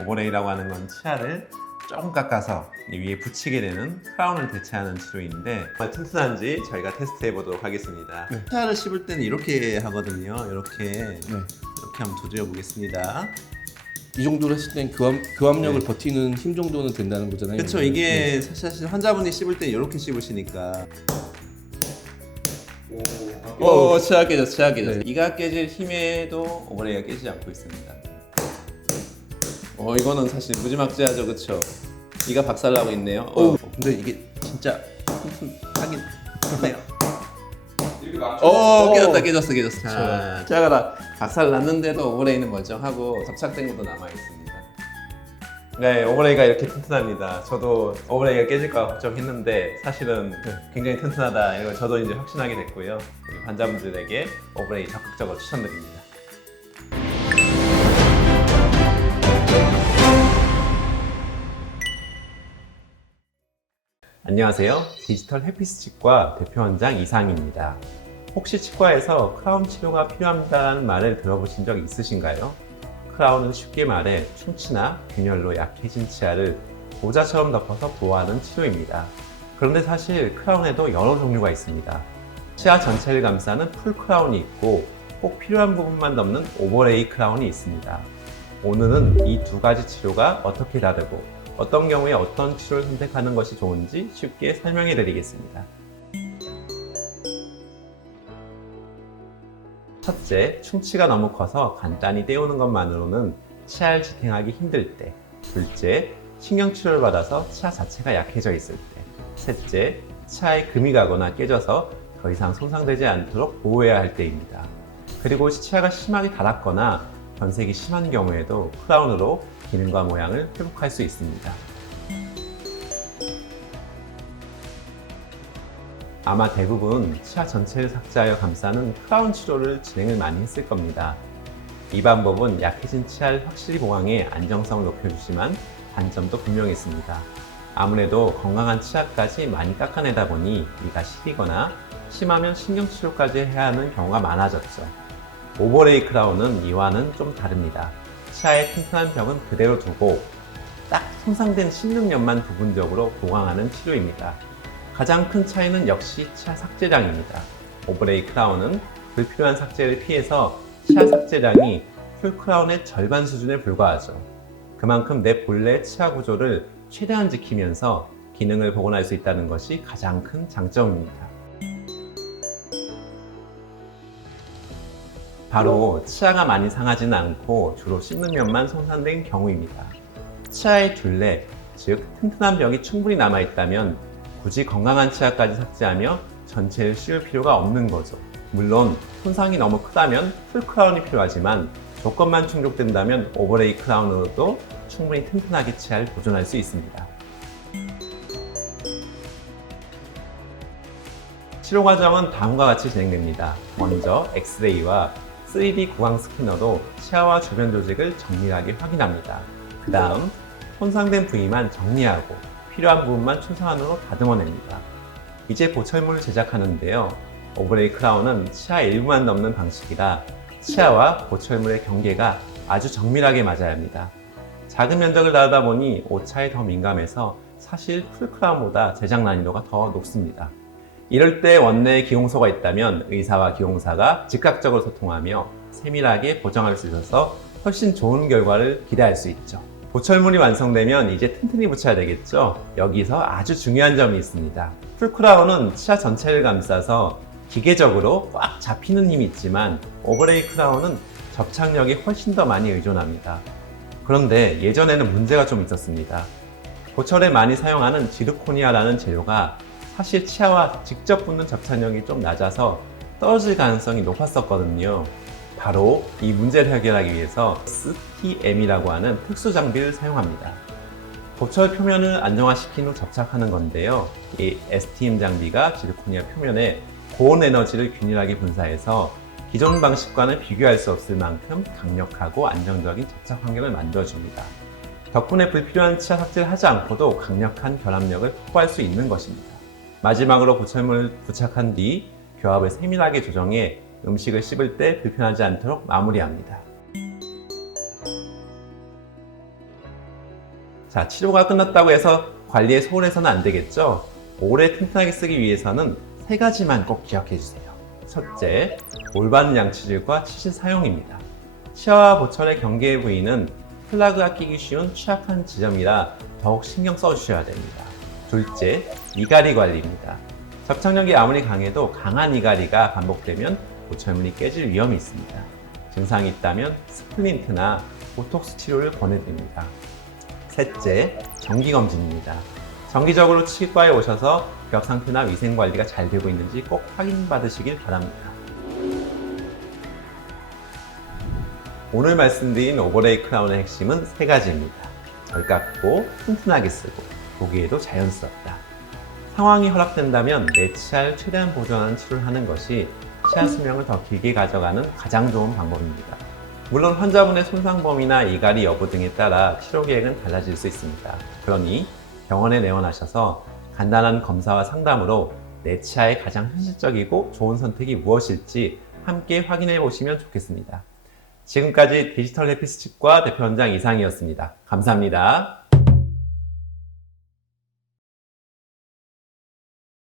오버레이라고 하는 건 치아를 조금 깎아서 이 위에 붙이게 되는 크라운을 대체하는 치료인데 정말 튼튼한지 저희가 테스트해 보도록 하겠습니다. 네. 치아를 씹을 때는 이렇게 하거든요. 이렇게 네. 한번 도전해 보겠습니다. 이 정도로 했을 땐 교합력을 네. 버티는 힘 정도는 된다는 거잖아요. 그렇죠. 이게 사실 환자분이 씹을 때 이렇게 씹으시니까 치아 깨졌어, 치아 깨졌어. 네. 이가 깨질 힘에도 오버레이가 깨지지 않고 있습니다. 이거는 사실 무지막지하죠, 그렇죠? 이가 박살나고 있네요. 근데 이게 진짜 튼튼하긴 하네요. 깨졌어. 자, 치아가 다 박살났는데도 오버레이는 멀쩡하고 접착된 것도 남아있습니다. 네, 오버레이가 이렇게 튼튼합니다. 저도 오버레이가 깨질까 걱정했는데 사실은 굉장히 튼튼하다. 이걸 저도 이제 확신하게 됐고요. 우리 환자분들에게 오버레이 적극적으로 추천드립니다. 안녕하세요. 디지털 해피스 치과 대표 원장 이상입니다. 혹시 치과에서 크라운 치료가 필요합니다라는 말을 들어보신 적 있으신가요? 크라운은 쉽게 말해 충치나 균열로 약해진 치아를 모자처럼 덮어서 보호하는 치료입니다. 그런데 사실 크라운에도 여러 종류가 있습니다. 치아 전체를 감싸는 풀 크라운이 있고 꼭 필요한 부분만 덮는 오버레이 크라운이 있습니다. 오늘은 이 두 가지 치료가 어떻게 다르고 어떤 경우에 어떤 치료를 선택하는 것이 좋은지 쉽게 설명해 드리겠습니다. 첫째, 충치가 너무 커서 간단히 떼우는 것만으로는 치아를 지탱하기 힘들 때. 둘째, 신경치료를 받아서 치아 자체가 약해져 있을 때. 셋째, 치아에 금이 가거나 깨져서 더 이상 손상되지 않도록 보호해야 할 때입니다. 그리고 치아가 심하게 닳았거나 변색이 심한 경우에도 크라운으로 기능과 모양을 회복할 수 있습니다. 아마 대부분 치아 전체를 삭제하여 감싸는 크라운 치료를 진행을 많이 했을 겁니다. 이 방법은 약해진 치아를 확실히 보강해 안정성을 높여주지만 단점도 분명히 있습니다. 아무래도 건강한 치아까지 많이 깎아내다 보니 이가 시리거나 심하면 신경치료까지 해야 하는 경우가 많아졌죠. 오버레이 크라운은 이와는 좀 다릅니다. 치아의 튼튼한 벽은 그대로 두고 딱 손상된 신능력만 부분적으로 보강하는 치료입니다. 가장 큰 차이는 역시 치아 삭제량입니다. 오버레이 크라운은 불필요한 삭제를 피해서 치아 삭제량이 풀 크라운의 절반 수준에 불과하죠. 그만큼 내 본래 치아 구조를 최대한 지키면서 기능을 복원할 수 있다는 것이 가장 큰 장점입니다. 바로 치아가 많이 상하지는 않고 주로 씹는 면만 손상된 경우입니다. 치아의 둘레, 즉 튼튼한 벽이 충분히 남아있다면 굳이 건강한 치아까지 삭제하며 전체를 씌울 필요가 없는 거죠. 물론 손상이 너무 크다면 풀 크라운이 필요하지만 조건만 충족된다면 오버레이 크라운으로도 충분히 튼튼하게 치아를 보존할 수 있습니다. 치료 과정은 다음과 같이 진행됩니다. 먼저 엑스레이와 3D 구강 스캐너로 치아와 주변 조직을 정밀하게 확인합니다. 그 다음 손상된 부위만 정리하고 필요한 부분만 최소한으로 다듬어냅니다. 이제 보철물을 제작하는데요. 오버레이 크라운은 치아 일부만 넣는 방식이라 치아와 보철물의 경계가 아주 정밀하게 맞아야 합니다. 작은 면적을 다루다 보니 오차에 더 민감해서 사실 풀 크라운보다 제작 난이도가 더 높습니다. 이럴 때 원내에 기용소가 있다면 의사와 기용사가 즉각적으로 소통하며 세밀하게 보정할 수 있어서 훨씬 좋은 결과를 기대할 수 있죠. 보철물이 완성되면 이제 튼튼히 붙여야 되겠죠. 여기서 아주 중요한 점이 있습니다. 풀크라운은 치아 전체를 감싸서 기계적으로 꽉 잡히는 힘이 있지만 오버레이 크라운은 접착력이 훨씬 더 많이 의존합니다. 그런데 예전에는 문제가 좀 있었습니다. 보철에 많이 사용하는 지르코니아라는 재료가 사실 치아와 직접 붙는 접착력이 좀 낮아서 떨어질 가능성이 높았었거든요. 바로 이 문제를 해결하기 위해서 STM이라고 하는 특수 장비를 사용합니다. 보철 표면을 안정화시킨 후 접착하는 건데요. 이 STM 장비가 지르코니아 표면에 고온 에너지를 균일하게 분사해서 기존 방식과는 비교할 수 없을 만큼 강력하고 안정적인 접착 환경을 만들어줍니다. 덕분에 불필요한 치아 삭제를 하지 않고도 강력한 결합력을 확보할 수 있는 것입니다. 마지막으로 보철물을 부착한 뒤 교합을 세밀하게 조정해 음식을 씹을 때 불편하지 않도록 마무리합니다. 자, 치료가 끝났다고 해서 관리에 소홀해서는 안 되겠죠? 오래 튼튼하게 쓰기 위해서는 3가지만 꼭 기억해 주세요. 첫째, 올바른 양치질과 치실 사용입니다. 치아와 보철의 경계 부위는 플라그가 끼기 쉬운 취약한 지점이라 더욱 신경 써주셔야 됩니다. 둘째, 이갈이 관리입니다. 접착력이 아무리 강해도 강한 이갈이가 반복되면 보철문이 깨질 위험이 있습니다. 증상이 있다면 스플린트나 보톡스 치료를 권해드립니다. 셋째, 정기검진입니다. 정기적으로 치과에 오셔서 벽 상태나 위생 관리가 잘 되고 있는지 꼭 확인받으시길 바랍니다. 오늘 말씀드린 오버레이 크라운의 핵심은 3가지입니다. 절깎고 튼튼하게 쓰고 보기에도 자연스럽다. 상황이 허락된다면 내 치아를 최대한 보존하는 치료를 하는 것이 치아 수명을 더 길게 가져가는 가장 좋은 방법입니다. 물론 환자분의 손상 범위나 이갈이 여부 등에 따라 치료 계획은 달라질 수 있습니다. 그러니 병원에 내원하셔서 간단한 검사와 상담으로 내 치아에 가장 현실적이고 좋은 선택이 무엇일지 함께 확인해 보시면 좋겠습니다. 지금까지 디지털 해피스 치과 대표원장 이상이었습니다. 감사합니다.